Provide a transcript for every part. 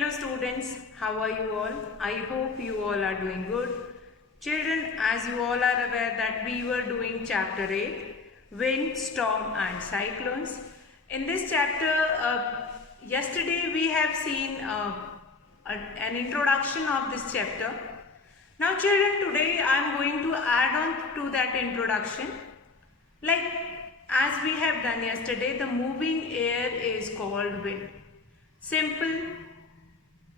Hello students, how are you all? I hope you all are doing good. Children, as you all are aware that we were doing chapter 8, Wind, Storm and Cyclones. In this chapter, yesterday we have seen an introduction of this chapter. Now children, today I am going to add on to that introduction. Like as we have done yesterday, the moving air is called wind. Simple,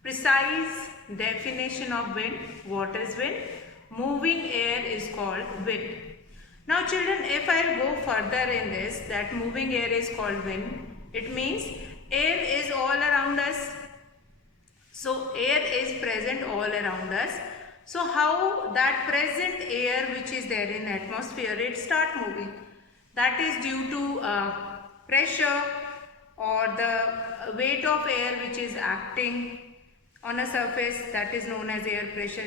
precise definition of wind. What is wind? Moving air is called wind. Now children, if I will go further in this, that moving air is called wind, it means air is all around us. So air is present all around us. So how that present air which is there in atmosphere, it start moving. That is due to pressure or the weight of air which is acting on a surface, that is known as air pressure.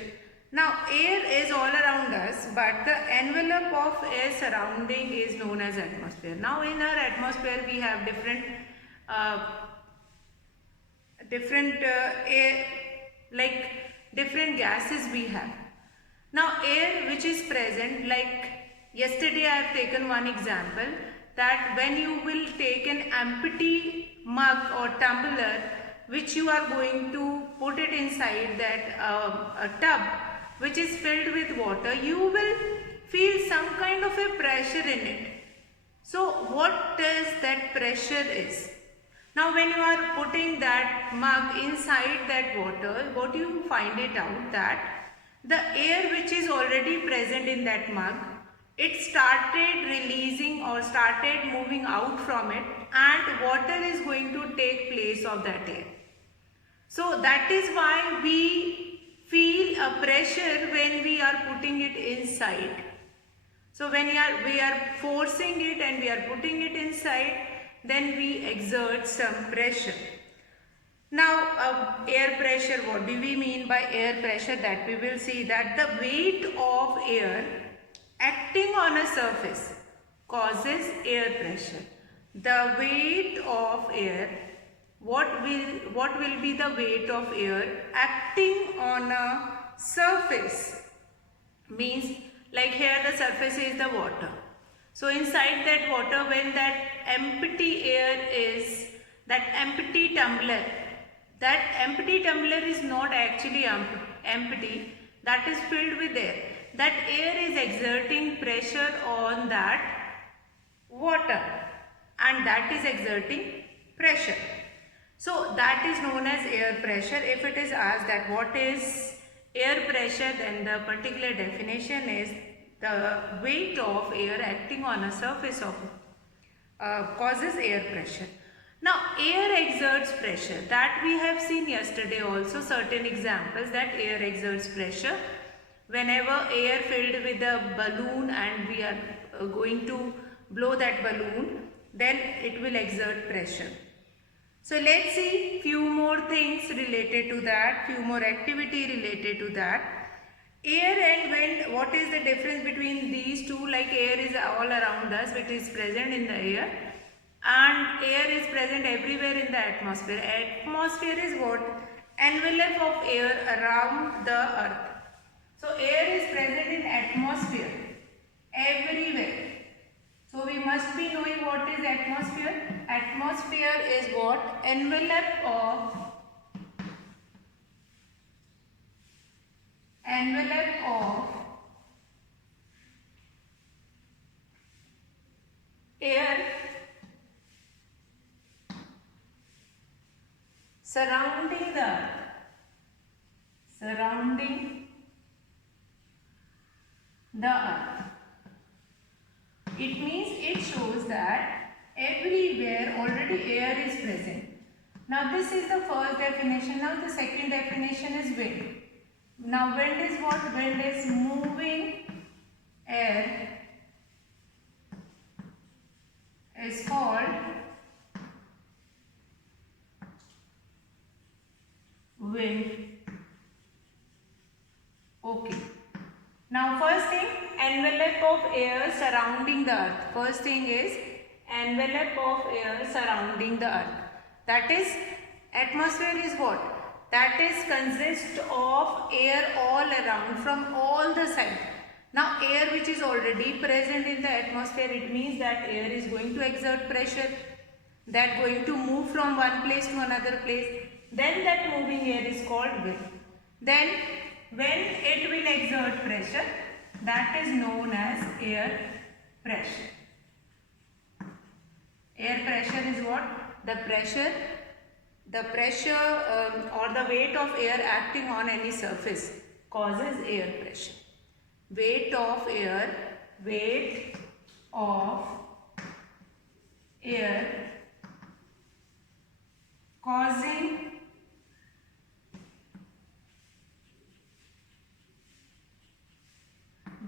Now air is all around us, but the envelope of air surrounding is known as atmosphere. Now in our atmosphere we have different air, like different gases we have. Now air which is present, like yesterday I have taken one example, that when you will take an empty mug or tumbler which you are going to put it inside that a tub which is filled with water, you will feel some kind of a pressure in it. So what does that pressure is? Now when you are putting that mug inside that water, what you find it out that the air which is already present in that mug, it started releasing or started moving out from it, and water is going to take place of that air. So that is why we feel a pressure when we are putting it inside. So when we are forcing it and we are putting it inside, then we exert some pressure. Now air pressure, what do we mean by air pressure? That we will see that the weight of air acting on a surface causes air pressure. The weight of air, what will be the weight of air acting on a surface? Means like here the surface is the water. So inside that water, when that empty air is, that empty tumbler is not actually empty, that is filled with air. That air is exerting pressure on that water, and that is exerting pressure. So that is known as air pressure. If it is asked that what is air pressure, then the particular definition is the weight of air acting on a surface of causes air pressure. Now air exerts pressure, that we have seen yesterday also certain examples that air exerts pressure. Whenever air filled with a balloon and we are going to blow that balloon, then it will exert pressure. So let's see few more things related to that, few more activity related to that. Air and wind, what is the difference between these two? Like air is all around us, which is present in the air, and air is present everywhere in the atmosphere. Atmosphere is what? Envelope of air around the earth. So air is present in atmosphere everywhere. So we must be knowing what is atmosphere. Atmosphere is what? Envelope of air surrounding the earth. It means it shows that everywhere already air is present. Now this is the first definition. Now the second definition is wind. Now wind is what? Wind is moving air is called wind. Okay. Now first thing, envelope of air surrounding the earth. First thing is envelope of air surrounding the earth. That is, atmosphere is what? that is consist of air all around from all the sides. Now air which is already present in the atmosphere, it means that air is going to exert pressure, that going to move from one place to another place. Then that moving air is called wind. Then when it will exert pressure, that is known as air pressure. Air pressure is what? The pressure or the weight of air acting on any surface causes air pressure. Weight of air causing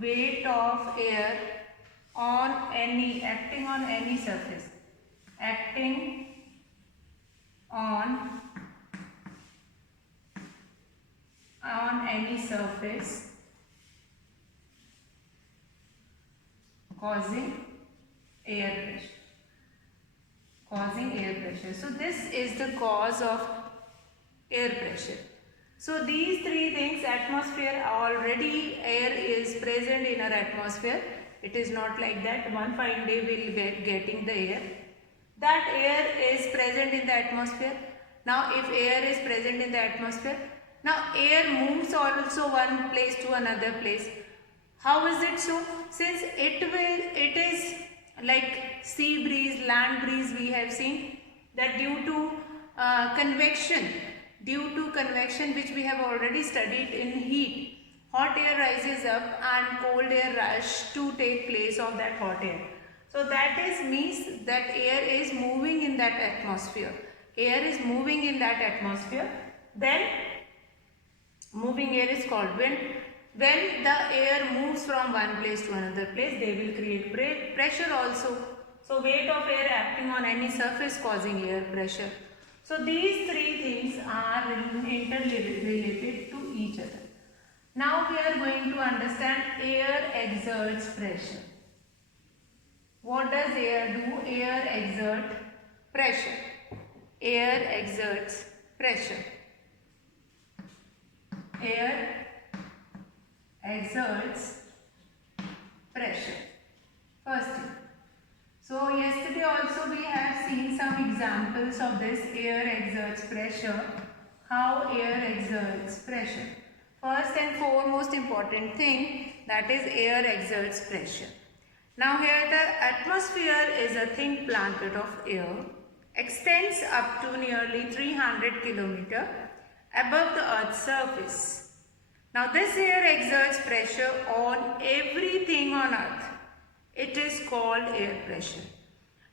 weight of air on any acting on any surface, acting on any surface causing air pressure. So this is the cause of air pressure. So these three things, atmosphere, already air is present in our atmosphere. It is not like that one fine day we will be getting the air. That air is present in the atmosphere. Now if air is present in the atmosphere, now air moves also one place to another place. How is it so? Since it is like sea breeze, land breeze, we have seen that due to convection which we have already studied in heat, hot air rises up and cold air rush to take place of that hot air. So that means that air is moving in that atmosphere. Then moving air is called wind. When the air moves from one place to another place, they will create pressure also. So weight of air acting on any surface causing air pressure. So these three things are interrelated to each other. Now we are going to understand air exerts pressure. What does air do? Air exerts pressure. Air exerts pressure. Air exerts pressure. First thing. So yesterday also we have seen some examples of this air exerts pressure. How air exerts pressure. First and foremost important thing, that is air exerts pressure. Now here the atmosphere is a thin blanket of air, extends up to nearly 300 km above the Earth's surface. Now this air exerts pressure on everything on Earth. It is called air pressure.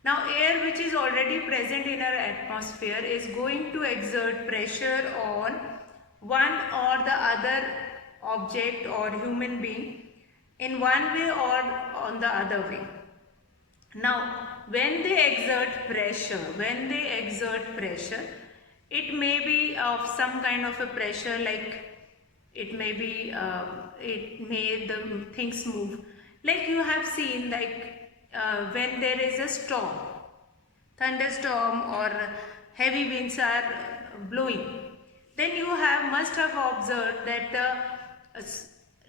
Now air which is already present in our atmosphere is going to exert pressure on one or the other object or human being in one way or on the other way. Now when they exert pressure, it may be of some kind of a pressure, like it may be, it made the things move. Like you have seen, like when there is a storm, thunderstorm or heavy winds are blowing, then you must have observed that the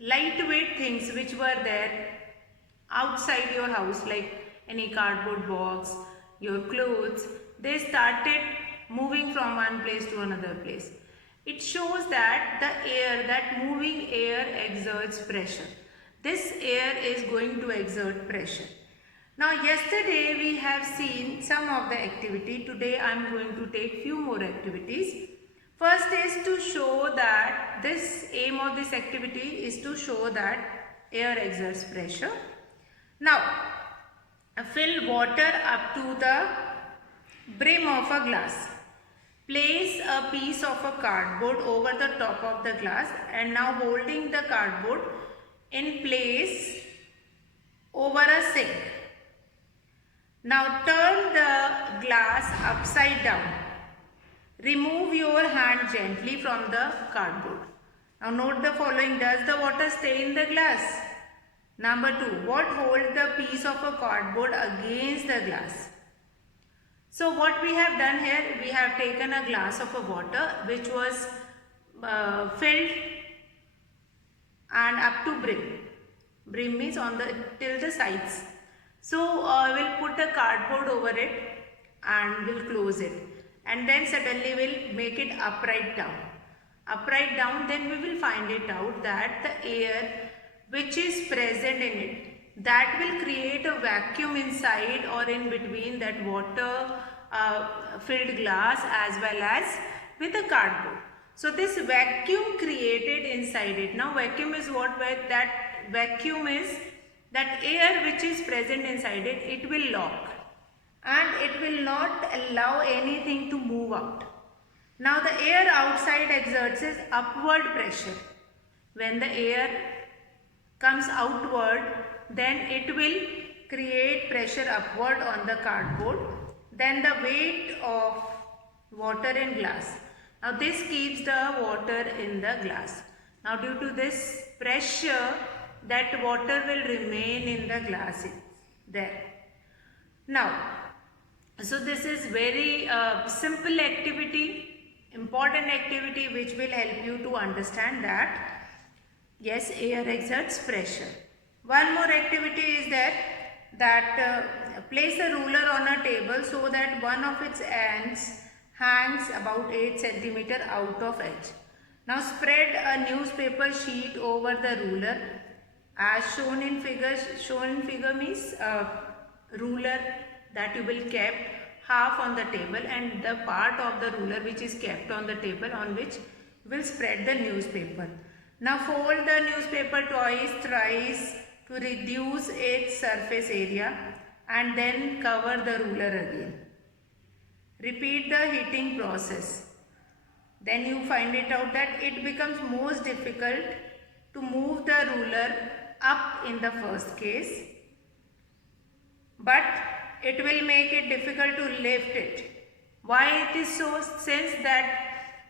lightweight things which were there outside your house, like any cardboard box, your clothes, they started moving from one place to another place. It shows that the air, that moving air exerts pressure. This air is going to exert pressure. Now yesterday we have seen some of the activity. Today I am going to take few more activities. First is to show that this aim of this activity is to show that air exerts pressure. Now fill water up to the brim of a glass. Place a piece of a cardboard over the top of the glass and now holding the cardboard in place over a sink. Now turn the glass upside down. Remove your hand gently from the cardboard. Now note the following. Does the water stay in the glass? Number 2. What holds the piece of a cardboard against the glass? So what we have done here, we have taken a glass of a water which was filled and up to brim. Brim means on the till the sides. So we'll put a cardboard over it and we'll close it, and then suddenly we'll make it upright down. Upright down, then we will find it out that the air which is present in it, that will create a vacuum inside or in between that water filled glass as well as with the cardboard. So this vacuum created inside it. Now vacuum is what? That vacuum is that air which is present inside it, it will lock and it will not allow anything to move out. Now the air outside exerts its upward pressure. When the air comes outward, then it will create pressure upward on the cardboard, then the weight of water in glass. Now this keeps the water in the glass. Now due to this pressure, that water will remain in the glass there. Now, so this is very simple activity, important activity which will help you to understand that yes, air exerts pressure. One more activity is that place a ruler on a table so that one of its ends hangs about 8 cm out of edge. Now spread a newspaper sheet over the ruler as shown in figure. Shown in figure means ruler that you will kept half on the table and the part of the ruler which is kept on the table on which will spread the newspaper. Now fold the newspaper twice, thrice to reduce its surface area and then cover the ruler again. Repeat the heating process. Then you find it out that it becomes most difficult to move the ruler up in the first case, but it will make it difficult to lift it. Why it is so? Since that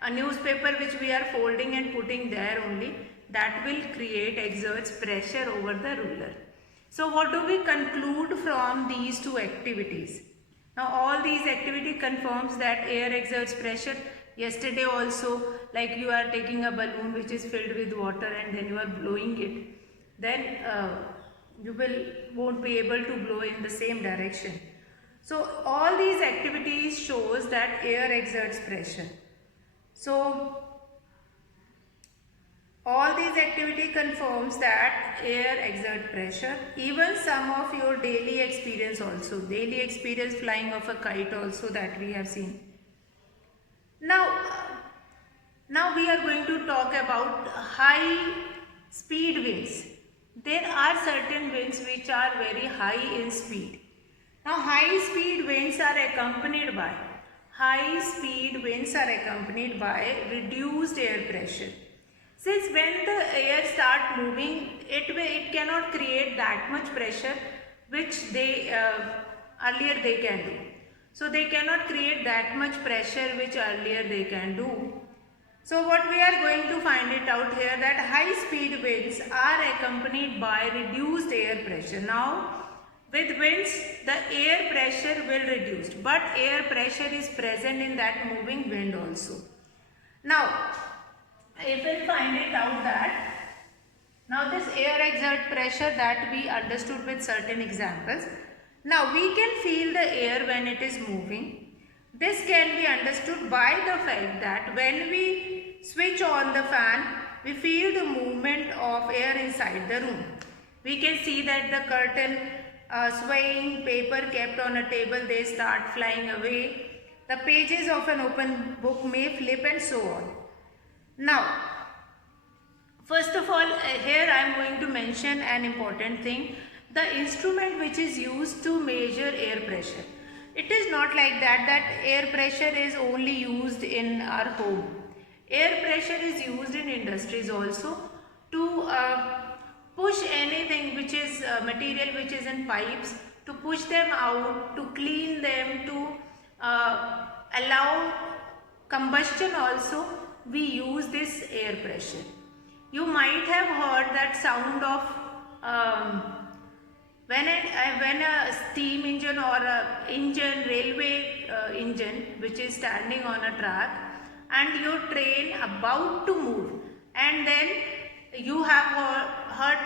a newspaper which we are folding and putting there only, that will exerts pressure over the ruler. So what do we conclude from these two activities? Now all these activity confirms that air exerts pressure. Yesterday also, like you are taking a balloon which is filled with water and then you are blowing it, then you won't be able to blow in the same direction. So all these activities shows that air exerts pressure. So all these activity confirms that air exerts pressure. Even some of your daily experience also, daily experience flying of a kite also that we have seen. Now we are going to talk about high speed winds. There are certain winds which are very high in speed. Now high speed winds are accompanied by reduced air pressure. Since when the air start moving, it cannot create that much pressure which they earlier they can do. So they cannot create that much pressure which earlier they can do. So what we are going to find it out here, that high speed winds are accompanied by reduced air pressure. Now with winds the air pressure will reduce, but air pressure is present in that moving wind also. Now if we find it out that now this air exert pressure that we understood with certain examples. Now we can feel the air when it is moving. This can be understood by the fact that when we switch on the fan, we feel the movement of air inside the room. We can see that the curtain swaying, paper kept on a table, they start flying away. The pages of an open book may flip and so on. Now, first of all, here I am going to mention an important thing. The instrument which is used to measure air pressure. It is not like that air pressure is only used in our home. Air pressure is used in industries also to push anything which is material which is in pipes, to push them out, to clean them, to allow combustion also. We use this air pressure. You might have heard that sound of When a steam engine or a engine, railway engine, which is standing on a track, and your train about to move, and then you have heard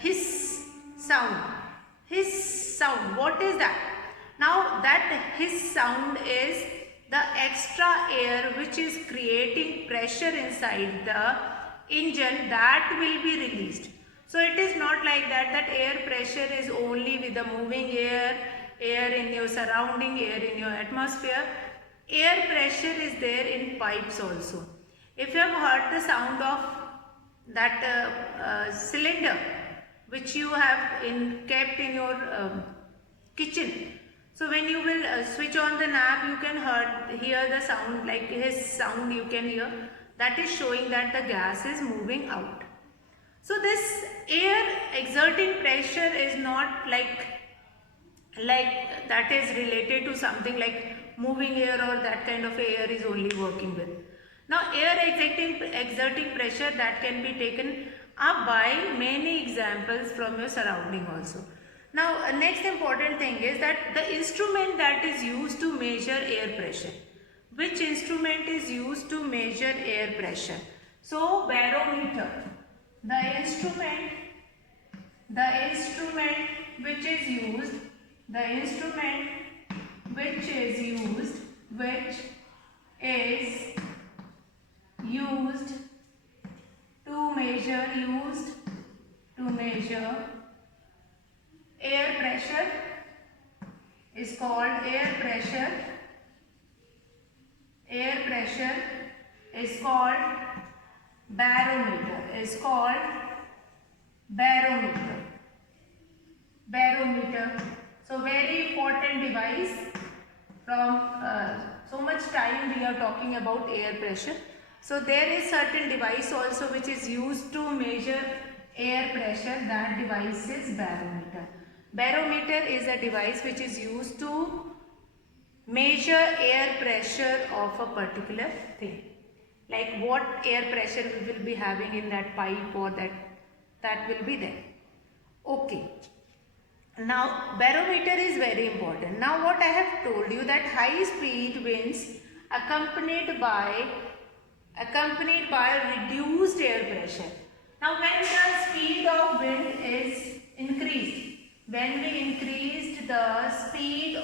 hiss sound. Hiss sound. What is that? Now that hiss sound is the extra air which is creating pressure inside the engine that will be released. So it is not like that air pressure is only with the moving air, air in your surrounding, air in your atmosphere. Air pressure is there in pipes also. If you have heard the sound of that cylinder which you have kept in your kitchen, so when you will switch on the knob, you can hear the sound, like his sound you can hear. That is showing that the gas is moving out. So this air exerting pressure is not like that is related to something like moving air, or that kind of air is only working with. Now air exerting pressure, that can be taken up by many examples from your surrounding also. Now next important thing is that the instrument that is used to measure air pressure. Which instrument is used to measure air pressure? So barometer. The instrument which is used to measure air pressure is called barometer. So very important device. From so much time we are talking about air pressure. So there is certain device also which is used to measure air pressure. That device is barometer. Barometer is a device which is used to measure air pressure of a particular thing. Like what air pressure we will be having in that pipe, or that will be there. Okay. Now barometer is very important. Now what I have told you, that high speed winds accompanied by reduced air pressure. Now when the speed of wind is increased, when we increased the speed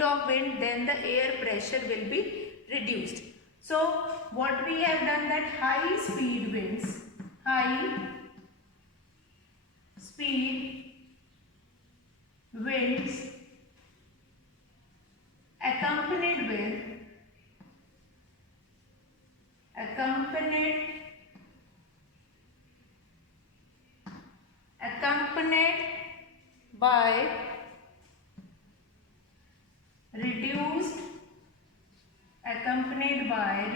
of wind, then the air pressure will be reduced. So what we have done, that high speed winds accompanied by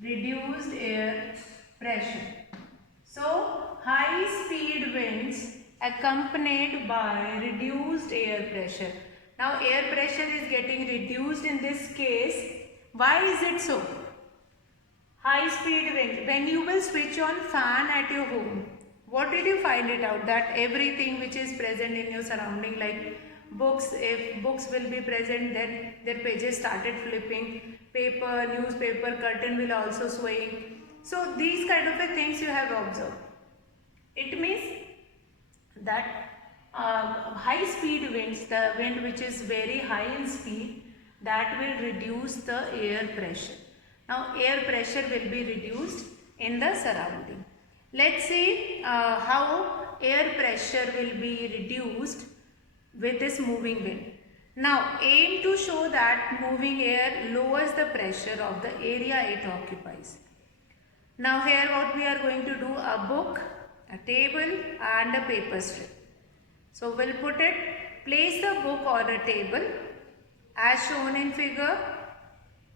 reduced air pressure. So high speed winds accompanied by reduced air pressure. Now air pressure is getting reduced in this case. Why is it so? High speed wind. When you will switch on fan at your home, what did you find it out? That everything which is present in your surrounding, like books, if books will be present, then their pages started flipping, paper, newspaper, curtain will also swaying. So these kind of things you have observed. It means that high speed winds, the wind which is very high in speed, that will reduce the air pressure. Now air pressure will be reduced in the surrounding. Let's see how air pressure will be reduced with this moving wind. Now aim to show that moving air lowers the pressure of the area it occupies. Now here what we are going to do, a book, a table and a paper strip. So we'll place the book on a table as shown in figure.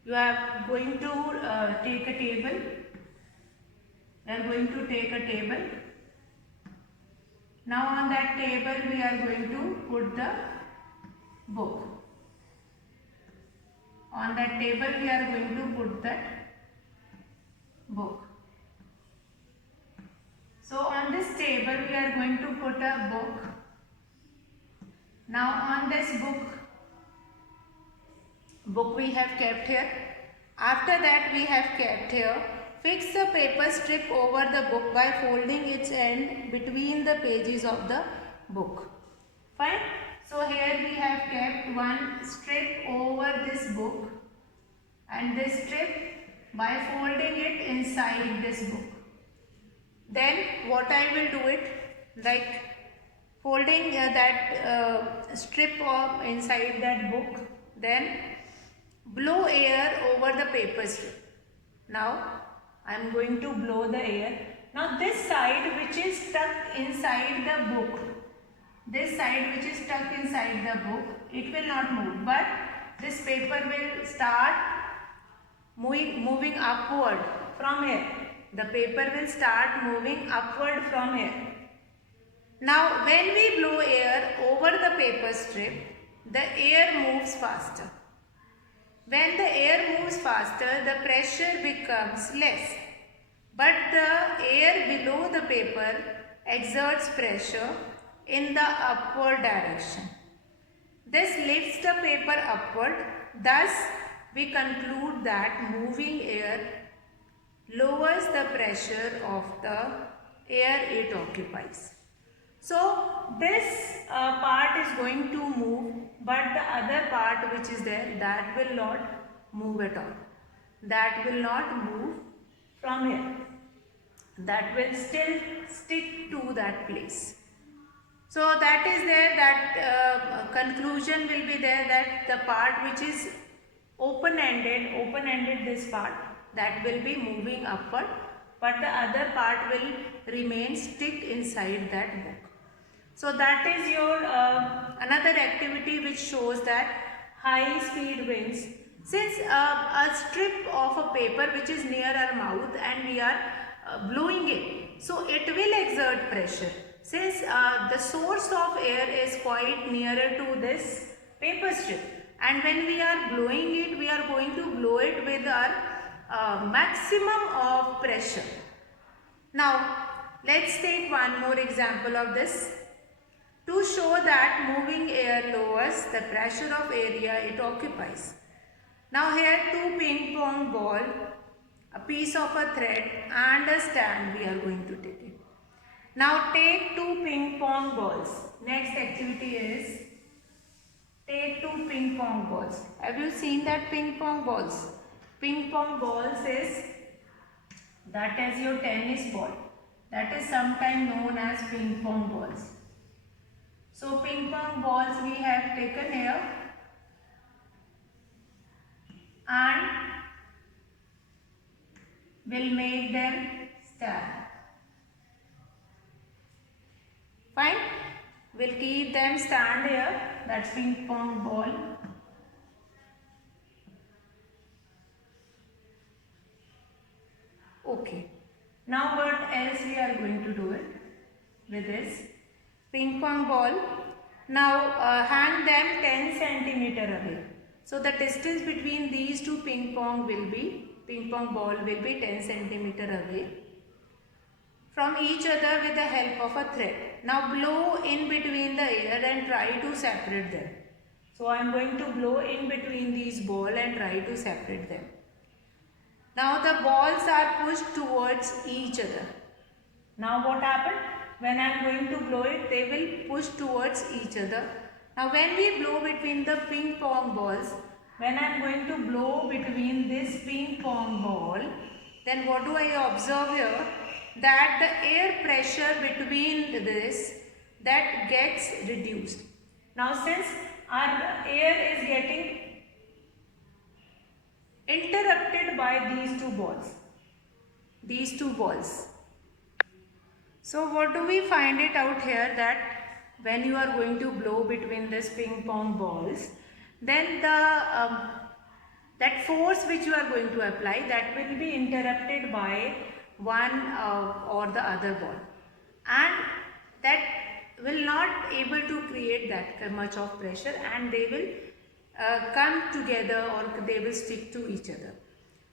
You are going to take a table. Now on that table we are going to put the book On that table we are going to put that book. So on this table we are going to put a book. Now on this book we have kept here. After that we have kept here, fix the paper strip over the book by folding its end between the pages of the book. Fine. So here we have kept one strip over this book, and this strip by folding it inside this book. Then what I will do it, like folding that strip of inside that book, then blow air over the paper strip. Now I am going to blow the air. Now this side which is stuck inside the book, this side which is stuck inside the book, it will not move, but this paper will start moving upward from here. The paper will start moving upward from here. Now when we blow air over the paper strip, the air moves faster. When the air moves faster, the pressure becomes less, but the air below the paper exerts pressure in the upward direction. This lifts the paper upward. Thus, we conclude that moving air lowers the pressure of the air it occupies. So, this part is going to move, but the other part which is there, that will not move at all. That will not move from here. That will still stick to that place. So that is there, that conclusion will be there, that the part which is open-ended this part, that will be moving upward, but the other part will remain stick inside that book. So that is your another activity which shows that high speed winds. Since a strip of a paper which is near our mouth and we are blowing it, so it will exert pressure. Since the source of air is quite nearer to this paper strip, and when we are blowing it, we are going to blow it with our maximum of pressure. Now let's take one more example of this. To show that moving air lowers the pressure of area it occupies. Now here two ping pong ball, a piece of a thread and a stand we are going to take it. Now take two ping pong balls. Next activity is take two ping pong balls. Have you seen that ping pong balls? Ping pong balls is that as your tennis ball. That is sometimes known as ping pong balls. So ping pong balls we have taken here and will make them stand. Fine. We'll keep them stand here. That's ping pong ball. Okay. Now what else we are going to do it with this ping pong ball? Now hang them 10 centimeter away. So the distance between these two ping pong ball will be 10 centimeter away from each other with the help of a thread. Now blow in between the air and try to separate them. So I am going to blow in between these balls and try to separate them. Now the balls are pushed towards each other. Now what happened? When I am going to blow it, they will push towards each other. Now when we blow between the ping pong balls, when I am going to blow between this ping pong ball, then what do I observe here? That the air pressure between this, that gets reduced. Now since our air is getting interrupted by these two balls. So what do we find it out here, that when you are going to blow between this ping pong balls, then the that force which you are going to apply, that will be interrupted by one or the other ball, and that will not able to create that much of pressure, and they will come together or they will stick to each other.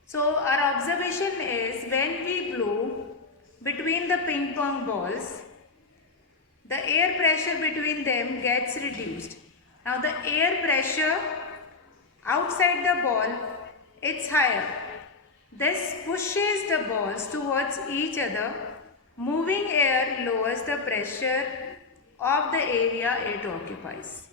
So our observation is when we blow between the ping pong balls, the air pressure between them gets reduced. Now the air pressure outside the ball, it's higher. This pushes the balls towards each other. Moving air lowers the pressure of the area it occupies.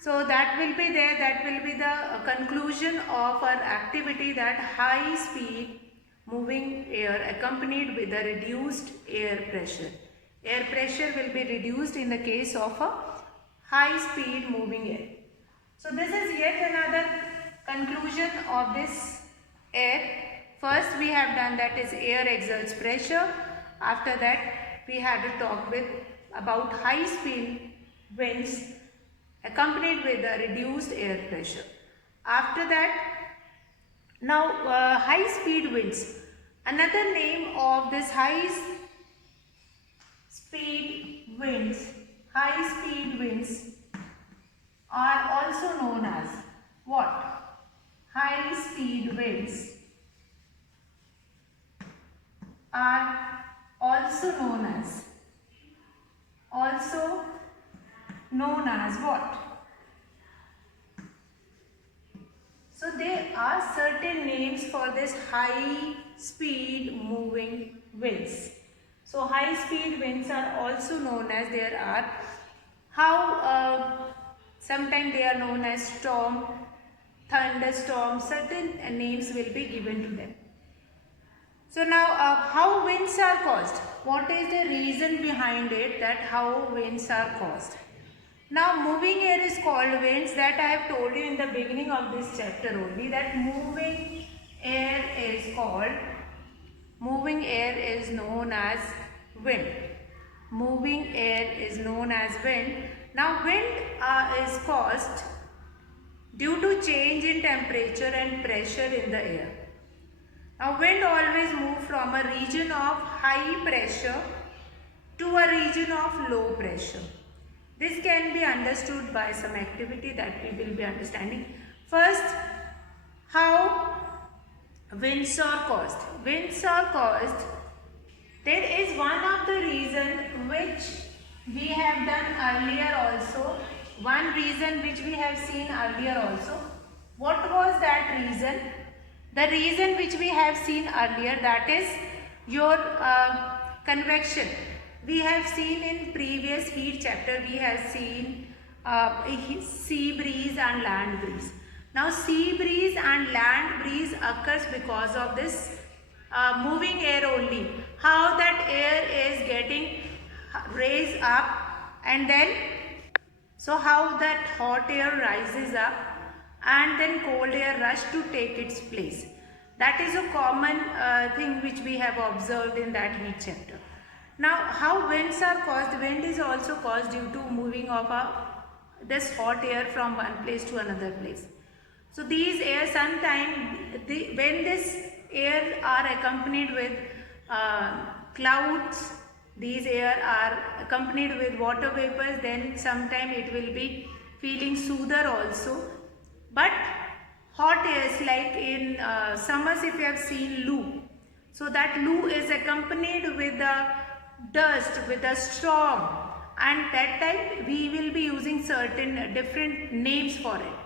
So that will be there, that will be the conclusion of our activity, that high speed moving air accompanied with a reduced air pressure. Air pressure will be reduced in the case of a high speed moving air. So this is yet another conclusion of this air. First we have done, that is air exerts pressure. After that we had to talk about high speed winds accompanied with a reduced air pressure. After that, now high speed winds. Another name of this high speed winds are also known as what? High speed winds are also known as what? So there are certain names for this high speed moving winds. So high speed winds are also known as, there are sometimes they are known as storm, thunderstorm, certain names will be given to them. So now how winds are caused? What is the reason behind it, that how winds are caused? Now moving air is called winds, that I have told you in the beginning of this chapter only, that moving air is known as wind. Moving air is known as wind. Now wind is caused due to change in temperature and pressure in the air. Now wind always moves from a region of high pressure to a region of low pressure. This can be understood by some activity that we will be understanding. First, how winds are caused. Winds are caused, there is one of the reason which we have done earlier also. One reason which we have seen earlier also. What was that reason? The reason which we have seen earlier, that is your convection. We have seen in previous heat chapter, we have seen sea breeze and land breeze. Now sea breeze and land breeze occurs because of this moving air only. How that air is getting raised up, and then so how that hot air rises up and then cold air rush to take its place. That is a common thing which we have observed in that heat chapter. Now how winds are caused? Wind is also caused due to moving of this hot air from one place to another place. So these air sometimes, when this air are accompanied with clouds, these air are accompanied with water vapors, then sometime it will be feeling soother also. But hot airs, like in summers, if you have seen loo, so that loo is accompanied with the dust, with a storm, and that time we will be using certain different names for it.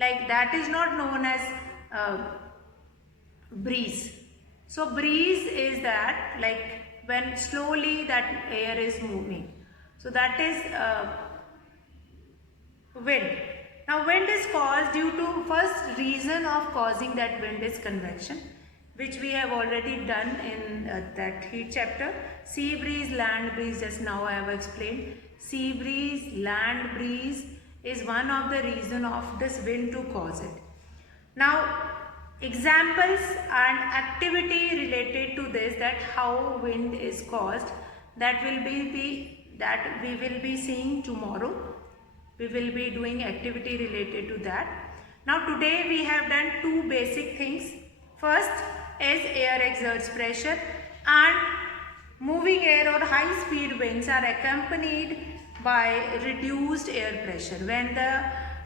Like that is not known as breeze. So breeze is that, like when slowly that air is moving. So that is wind. Now wind is caused due to, first reason of causing that wind is convection, which we have already done in that heat chapter. Sea breeze, land breeze, just now I have explained. Sea breeze, land breeze is one of the reason of this wind to cause it. Now examples and activity related to this, that how wind is caused, that will be that we will be seeing tomorrow. We will be doing activity related to that. Now today we have done two basic things. First is air exerts pressure, and moving air or high speed winds are accompanied by reduced air pressure. When the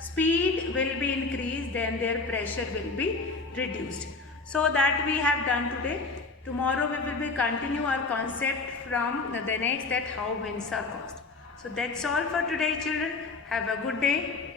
speed will be increased, then their pressure will be reduced. So that we have done today. Tomorrow we will be continue our concept from the next, that how winds are caused. So that's all for today, children. Have a good day.